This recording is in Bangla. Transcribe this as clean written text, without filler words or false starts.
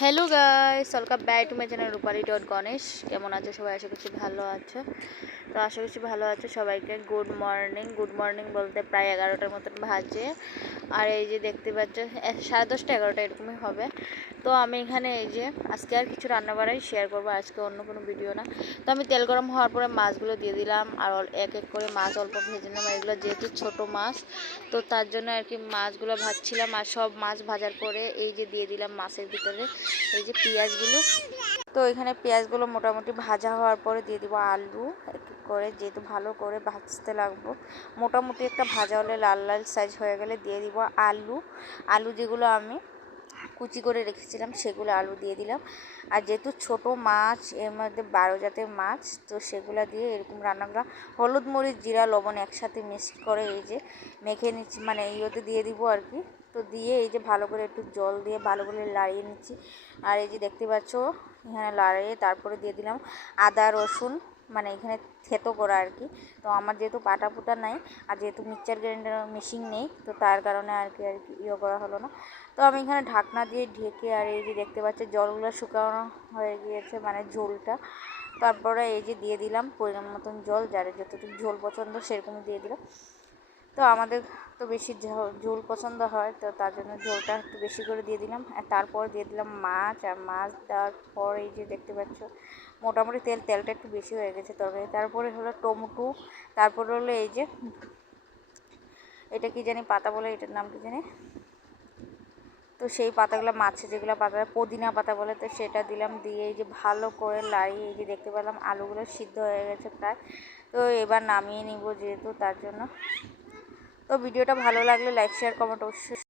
Hello guys, welcome back to my channel Rupali dot Ganesh. কেমন আছো সবাই? আশা করছি ভালো আছো। তো আশা করছি ভালো আছো। সবাইকে গুড মর্নিং। গুড মর্নিং বলতে প্রায় 11টার মতন বাজে। আর এই যে দেখতে পাচ্ছ 10:30 11টা এরকমই হবে। তো আমি এখানে এই যে আজকে আর কিছু রান্নাবাড়াই শেয়ার করবো, আজকে অন্য কোনো ভিডিও না। তো আমি তেল গরম হওয়ার পরে মাছগুলো দিয়ে দিলাম আর এক এক করে মাছ অল্প ভেজে নিলাম। এগুলো যেহেতু ছোট মাছ, তো তার জন্য আর কি মাছগুলো ভাজছিলাম। আর সব মাছ ভাজার পরে এই যে দিয়ে দিলাম মাছের ভিতরে এই যে পেঁয়াজগুলো। তো এখানে পেঁয়াজগুলো মোটামুটি ভাজা হওয়ার পরে দিয়ে দিব আলু এক এক করে, যেহেতু ভালো করে ভাজতে লাগবো। মোটামুটি একটা ভাজা হলে লাল লাল সাইজ হয়ে গেলে দিয়ে দিব আলু। আলু যেগুলো আমি কুচি করে রেখেছিলাম সেগুলো আলু দিয়ে দিলাম। আর যেহেতু ছোট মাছ, এর মধ্যে 12 জাতের মাছ, তো সেগুলো দিয়ে এরকম রান্নাগুলো হলুদ মরিচ জিরা লবণ একসাথে মিক্স করে এই যে মেখে নিচ্ছি, মানে ইয়েতে দিয়ে দিব আর কি। তো দিয়ে এই যে ভালো করে একটু জল দিয়ে ভালো করে লাড়িয়ে নিচ্ছি। আর এই যে দেখতে পাচ্ছ এখানে লাড়িয়ে তারপরে দিয়ে দিলাম আদা রসুন, মানে এখানে থেতো করা আর কি। তো আমার যেহেতু পাটা পুটা নাই আর যেহেতু মিক্সচার গ্রাইন্ডার মেশিন নেই, তো তার কারণে আর কি ইয়ে করা হলো না। তো আমি এখানে ঢাকনা দিয়ে ঢেকে, আর এই যে দেখতে পাচ্ছি জলগুলো শুকানো হয়ে গিয়েছে, মানে ঝোলটা। তারপরে এই যে দিয়ে দিলাম পরিমাণ মতন জল, যার যতটুকু ঝোল পছন্দ সেরকম দিয়ে দিলাম। তো আমাদের তো বেশি ঝোল পছন্দ হয়, তো তার জন্য ঝোলটা একটু বেশি করে দিয়ে দিলাম। আর তারপর দিয়ে দিলাম মাছ। আর মাছ দেওয়ার পর এই যে দেখতে পাচ্ছ মোটামুটি তেলটা একটু বেশি হয়ে গেছে তরকারি। তারপরে হলো টমেটো, তারপরে হলো এই যে এটা কি জানি পাতা বলে, এটার নাম কি জানি। তো সেই পাতাগুলো মাছে যেগুলো পাতা পুদিনা পাতা বলে, তো সেটা দিলাম। দিয়ে এই যে ভালো করে লাড়িয়ে এই যে দেখতে পেলাম আলুগুলো সিদ্ধ হয়ে গেছে প্রায়। তো এবার নামিয়ে নিব যেহেতু, তার জন্য। তো ভিডিওটা ভালো লাগলে লাইক শেয়ার কমেন্ট অবশ্যই।